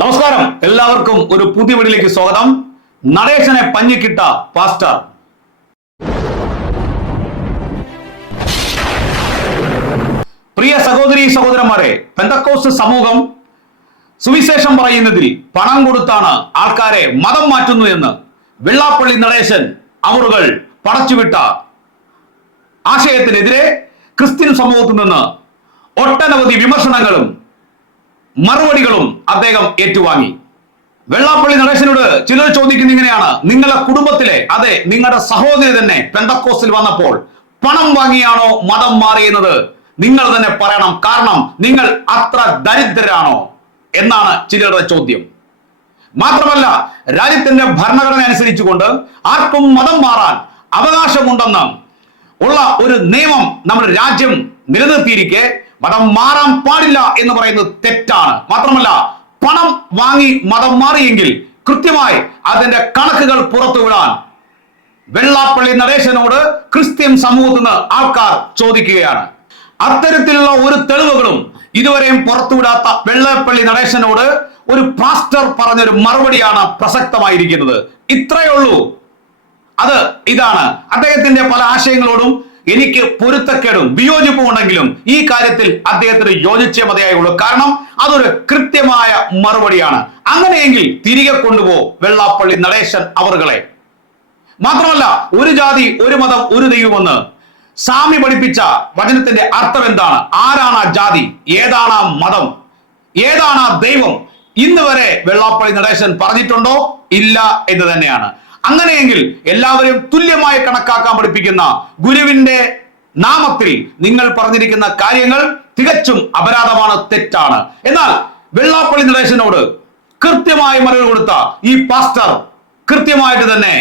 നമസ്കാരം. എല്ലാവർക്കും ഒരു പുതിയ വീടിലേക്ക് സ്വാഗതം. നടേശനെ പഞ്ഞിക്കിട്ട പാസ്റ്റർ. പ്രിയ സഹോദരി സഹോദരന്മാരെ പെന്തക്കോസ് സമൂഹം സുവിശേഷം പറയുന്നതിൽ പണം കൊടുത്താണ് ആൾക്കാരെ മതം മാറ്റുന്നു എന്ന് വെള്ളാപ്പള്ളി നടേശൻ അവറുകൾ പടച്ചുവിട്ട ആശയത്തിനെതിരെ ക്രിസ്ത്യൻ സമൂഹത്തിൽ നിന്ന് ഒട്ടനവധി വിമർശനങ്ങളും മറുപടികളും അദ്ദേഹം ഏറ്റുവാങ്ങി. വെള്ളാപ്പള്ളി നടേശനോട് ചിലർ ചോദിക്കുന്ന ഇങ്ങനെയാണ്. നിങ്ങളുടെ കുടുംബത്തിലെ അതെ നിങ്ങളുടെ സഹോദരി തന്നെ പെന്തക്കോസിൽ വന്നപ്പോൾ പണം വാങ്ങിയാണോ മതം മാറിയെന്നത് നിങ്ങൾ തന്നെ പറയണം. കാരണം നിങ്ങൾ അത്ര ദരിദ്രരാണോ എന്നാണ് ചിലരുടെ ചോദ്യം. മാത്രമല്ല രാജ്യത്തിന്റെ ഭരണഘടന അനുസരിച്ചുകൊണ്ട് ആർക്കും മതം മാറാൻ അവകാശമുണ്ടെന്ന് ഉള്ള ഒരു നിയമം നമ്മുടെ രാജ്യം നിലനിർത്തിയിരിക്കെ മതം മാറാൻ പാടില്ല എന്ന് പറയുന്നത് തെറ്റാണ്. മാത്രമല്ല പണം വാങ്ങി മതം മാറിയെങ്കിൽ കൃത്യമായി അതിന്റെ കണക്കുകൾ പുറത്തുവിടാൻ വെള്ളാപ്പള്ളി നടേശനോട് ക്രിസ്ത്യൻ സമൂഹത്തിൽ നിന്ന് ആൾക്കാർ ചോദിക്കുകയാണ്. അത്തരത്തിലുള്ള ഒരു തെളിവുകളും ഇതുവരെയും പുറത്തുവിടാത്ത വെള്ളപ്പള്ളി നടേശനോട് ഒരു പാസ്റ്റർ പറഞ്ഞൊരു മറുപടിയാണ് പ്രസക്തമായിരിക്കുന്നത്. ഇത്രയേ ഉള്ളൂ. അത് ഇതാണ്. അദ്ദേഹത്തിന്റെ പല ആശയങ്ങളോടും എനിക്ക് പൊരുത്തക്കേടും വിയോജിപ്പും ഉണ്ടെങ്കിലും ഈ കാര്യത്തിൽ അദ്ദേഹത്തിന് യോജിച്ചേ മതിയായുള്ളൂ. കാരണം അതൊരു കൃത്യമായ മറുപടിയാണ്. അങ്ങനെയെങ്കിൽ തിരികെ കൊണ്ടുപോ വെള്ളാപ്പള്ളി നടേശൻ അവറുകളെ. മാത്രമല്ല ഒരു ജാതി ഒരു മതം ഒരു ദൈവമെന്ന് സ്വാമി പഠിപ്പിച്ച വചനത്തിന്റെ അർത്ഥം എന്താണ്? ആരാണ് ആ ജാതി? ഏതാണ് ആ മതം? ഏതാണ് ആ ദൈവം? ഇന്ന് വരെ വെള്ളാപ്പള്ളി നടേശൻ പറഞ്ഞിട്ടുണ്ടോ? ഇല്ല എന്ന് തന്നെയാണ്. അങ്ങനെയെങ്കിൽ എല്ലാവരും തുല്യമായി കണക്കാക്കാൻ പഠിപ്പിക്കുന്ന ഗുരുവിന്റെ നാമത്തിൽ നിങ്ങൾ പറഞ്ഞിരിക്കുന്ന കാര്യങ്ങൾ തികച്ചും അപരാധമാണ് തെറ്റാണ്. എന്നാൽ വെള്ളാപ്പള്ളി നടേശനോട് കൃത്യമായി മറുപടി കൊടുത്ത ഈ പാസ്റ്റർ കൃത്യമായിട്ട് തന്നെ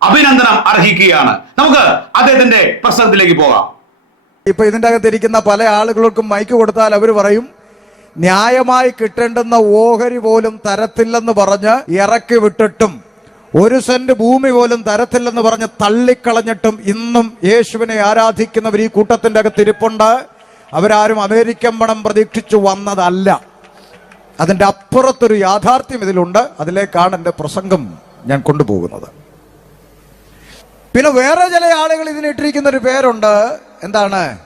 അഭിനന്ദനം അർഹിക്കുകയാണ്. നമുക്ക് അദ്ദേഹത്തിന്റെ പ്രസംഗത്തിലേക്ക് പോകാം. ഇപ്പൊ ഇതിന്റെ അകത്തിരിക്കുന്ന പല ആളുകൾക്കും മൈക്ക് കൊടുത്താൽ അവർ പറയും ന്യായമായി കിട്ടേണ്ടുന്ന ഓഹരി പോലും തരത്തില്ലെന്ന് പറഞ്ഞ് ഇറക്കി വിട്ടിട്ടും ഒരു സെന്റ് ഭൂമി പോലും തരത്തില്ലെന്ന് പറഞ്ഞ് തള്ളിക്കളഞ്ഞിട്ടും ഇന്നും യേശുവിനെ ആരാധിക്കുന്നവർ ഈ കൂട്ടത്തിന്റെ അകത്ത് ഇരിപ്പുണ്ട്. അവരാരും അമേരിക്കൻ പണം പ്രതീക്ഷിച്ചു വന്നതല്ല. അതിന്റെ അപ്പുറത്തൊരു യാഥാർത്ഥ്യം ഇതിലുണ്ട്. അതിലേക്കാണ് എന്റെ പ്രസംഗം ഞാൻ കൊണ്ടുപോകുന്നത്. പിന്നെ വേറെ ചില ആളുകൾ ഇതിനിട്ടിരിക്കുന്ന ഒരു പേരുണ്ട്. എന്താണ്?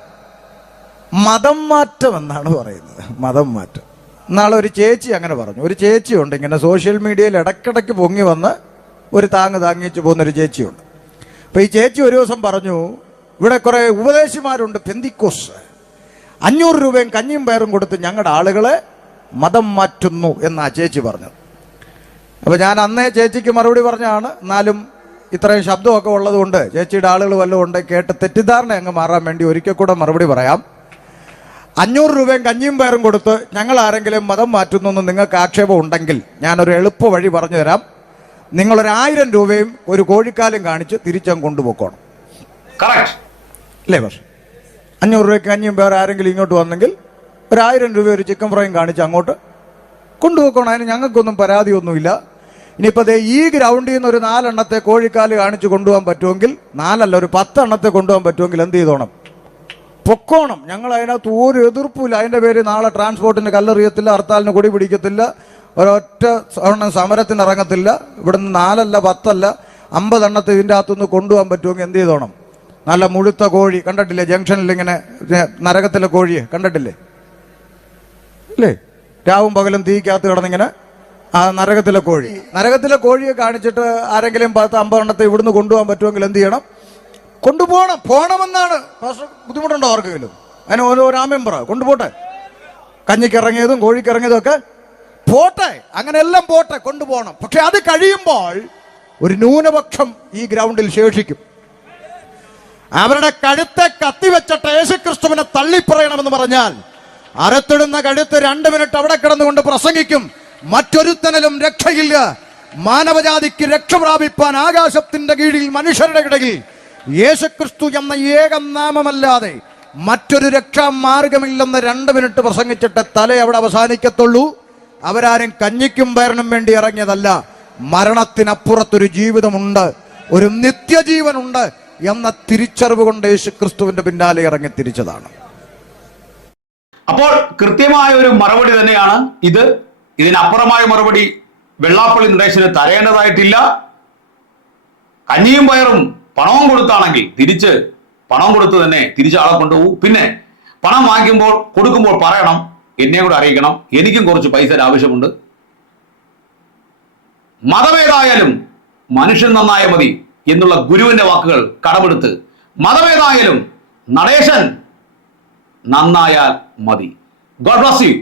മതം മാറ്റം എന്നാണ് പറയുന്നത്. മതം മാറ്റം. നാളെ ഒരു ചേച്ചി അങ്ങനെ പറഞ്ഞു. ഒരു ചേച്ചിയുണ്ട് ഇങ്ങനെ സോഷ്യൽ മീഡിയയിൽ ഇടയ്ക്കിടയ്ക്ക് പൊങ്ങി വന്ന് ഒരു താങ്ങ് താങ്ങിച്ചു പോകുന്നൊരു ചേച്ചിയുണ്ട്. അപ്പൊ ഈ ചേച്ചി ഒരു ദിവസം പറഞ്ഞു ഇവിടെ കുറെ ഉപദേശിമാരുണ്ട് പെന്തിക്കോസ്. അഞ്ഞൂറ് രൂപയും കഞ്ഞിയും പയറും കൊടുത്ത് ഞങ്ങളുടെ ആളുകളെ മതം മാറ്റുന്നു എന്നാ ചേച്ചി പറഞ്ഞു അപ്പൊ ഞാൻ അന്നേ ചേച്ചിക്ക് മറുപടി പറഞ്ഞാണ് എന്നാലും ഇത്രയും ശബ്ദമൊക്കെ ഉള്ളതുകൊണ്ട് ചേച്ചിയുടെ ആളുകൾ വല്ലതും ഉണ്ട് കേട്ട് തെറ്റിദ്ധാരണ അങ്ങ് മാറാൻ വേണ്ടി ഒരിക്കൽ കൂടെ മറുപടി പറയാം. അഞ്ഞൂറ് രൂപയും കഞ്ഞിയും പയറും കൊടുത്ത് ഞങ്ങൾ ആരെങ്കിലും മതം മാറ്റുന്നു എന്ന് നിങ്ങൾക്ക് ആക്ഷേപം ഉണ്ടെങ്കിൽ ഞാനൊരു എളുപ്പ വഴി പറഞ്ഞു തരാം. നിങ്ങളൊരു ആയിരം രൂപയും ഒരു കോഴിക്കാലും കാണിച്ച് തിരിച്ചങ്ങ് കൊണ്ടുപോക്കോണം അല്ലേ പക്ഷെ അഞ്ഞൂറ് രൂപയ്ക്ക് അഞ്ഞും വേറെ ആരെങ്കിലും ഇങ്ങോട്ട് വന്നെങ്കിൽ ഒരായിരം രൂപ ഒരു ചിക്കൻ ഫ്രൈയും കാണിച്ച് അങ്ങോട്ട് കൊണ്ടുപോക്കണം അതിന് ഞങ്ങൾക്കൊന്നും പരാതിയൊന്നുമില്ല. ഇനിയിപ്പോൾ അതേ ഈ ഗ്രൗണ്ടിൽ നിന്ന് ഒരു നാലെണ്ണത്തെ കോഴിക്കാൽ കാണിച്ച് കൊണ്ടുപോകാൻ പറ്റുമെങ്കിൽ നാലല്ല ഒരു പത്തെണ്ണത്തെ കൊണ്ടുപോകാൻ പറ്റുമെങ്കിൽ എന്ത് ചെയ്തോണം? പൊക്കോണം. ഞങ്ങൾ അതിനകത്ത് ഒരു എതിർപ്പില്ല അതിന്റെ പേര് നാളെ ട്രാൻസ്പോർട്ടിന് കല്ലെറിയത്തില്ല ഹർത്താലിന് കൊടി പിടിക്കത്തില്ല. ഒരൊറ്റ ഒരെണ്ണം സമരത്തിന് ഇറങ്ങത്തില്ല. ഇവിടുന്ന് നാലല്ല പത്തല്ല അമ്പതെണ്ണത്തെ ഇതിന്റെ അകത്തുനിന്ന് കൊണ്ടുപോകാൻ പറ്റുമെങ്കിൽ എന്ത് ചെയ്തോണം? നല്ല മുഴുത്ത കോഴി കണ്ടിട്ടില്ലേ? ജംഗ്ഷനിൽ ഇങ്ങനെ നരകത്തിലെ കോഴിയെ കണ്ടിട്ടില്ലേ? അല്ലേ? രാവും പകലും തീക്കകത്ത് കിടന്നിങ്ങനെ ആ നരകത്തിലെ കോഴി. നരകത്തിലെ കോഴിയെ കാണിച്ചിട്ട് ആരെങ്കിലും പത്ത് അമ്പതെണ്ണത്തെ ഇവിടുന്ന് കൊണ്ടുപോകാൻ പറ്റുമെങ്കിൽ എന്ത് ചെയ്യണം? കൊണ്ടുപോകണം. പോകണമെന്നാണ്. ബുദ്ധിമുട്ടുണ്ടോ ആർക്കെങ്കിലും? അതിന് ഓരോ രാമ്യം പറ. കൊണ്ടുപോട്ടെ. കഞ്ഞിക്കിറങ്ങിയതും കോഴിക്കിറങ്ങിയതും ഒക്കെ പോട്ടെ അങ്ങനെ എല്ലാം പോട്ടെ കൊണ്ടുപോകണം. പക്ഷെ അത് കഴിയുമ്പോൾ ഒരു ന്യൂനപക്ഷം ഈ ഗ്രൗണ്ടിൽ ശേഷിക്കും. അവരുടെ കഴുത്തെ കത്തിവെച്ചിട്ട് യേശുക്രിസ്തുവിനെ തള്ളിപ്പറയണമെന്ന് പറഞ്ഞാൽ അരത്തിടുന്ന കഴുത്ത് രണ്ട് മിനിറ്റ് അവിടെ കിടന്നുകൊണ്ട് പ്രസംഗിക്കും. മറ്റൊരുത്തനിലും രക്ഷയില്ല. മാനവജാതിക്ക് രക്ഷ പ്രാപിപ്പാൻ ആകാശത്തിന്റെ കീഴിൽ മനുഷ്യരുടെ ഇടയിൽ യേശുക്രിസ്തു എന്ന ഏക നാമമല്ലാതെ മറ്റൊരു രക്ഷാ മാർഗമില്ലെന്ന് രണ്ട് മിനിറ്റ് പ്രസംഗിച്ചിട്ട് തല അവിടെ അവസാനിക്കത്തുള്ളൂ. അവരാരും കഞ്ഞിക്കും പയറിനും വേണ്ടി ഇറങ്ങിയതല്ല മരണത്തിനപ്പുറത്തൊരു ജീവിതമുണ്ട് ഒരു നിത്യജീവനുണ്ട് എന്ന തിരിച്ചറിവ് കൊണ്ട് യേശു ക്രിസ്തുവിന്റെ പിന്നാലെ ഇറങ്ങി തിരിച്ചതാണ്. അപ്പോൾ കൃത്യമായ ഒരു മറുപടി തന്നെയാണ് ഇത്. ഇതിനപ്പുറമായ മറുപടി വെള്ളാപ്പള്ളി നടേശന് തരേണ്ടതായിട്ടില്ല. കഞ്ഞിയും പയറും പണവും കൊടുത്താണെങ്കിൽ തിരിച്ച് പണം കൊടുത്ത് തന്നെ തിരിച്ച് ആളെ കൊണ്ടുപോകും. പിന്നെ പണം വാങ്ങിക്കുമ്പോൾ കൊടുക്കുമ്പോൾ പറയണം എന്നെ കൂടെ അറിയിക്കണം. എനിക്കും കുറച്ച് പൈസ ആവശ്യമുണ്ട്. മതമേതായാലും മനുഷ്യൻ നന്നായ മതി എന്നുള്ള ഗുരുവിന്റെ വാക്കുകൾ കടമെടുത്ത് മതമേതായാലും നടേശൻ നന്നായാൽ മതി. God bless you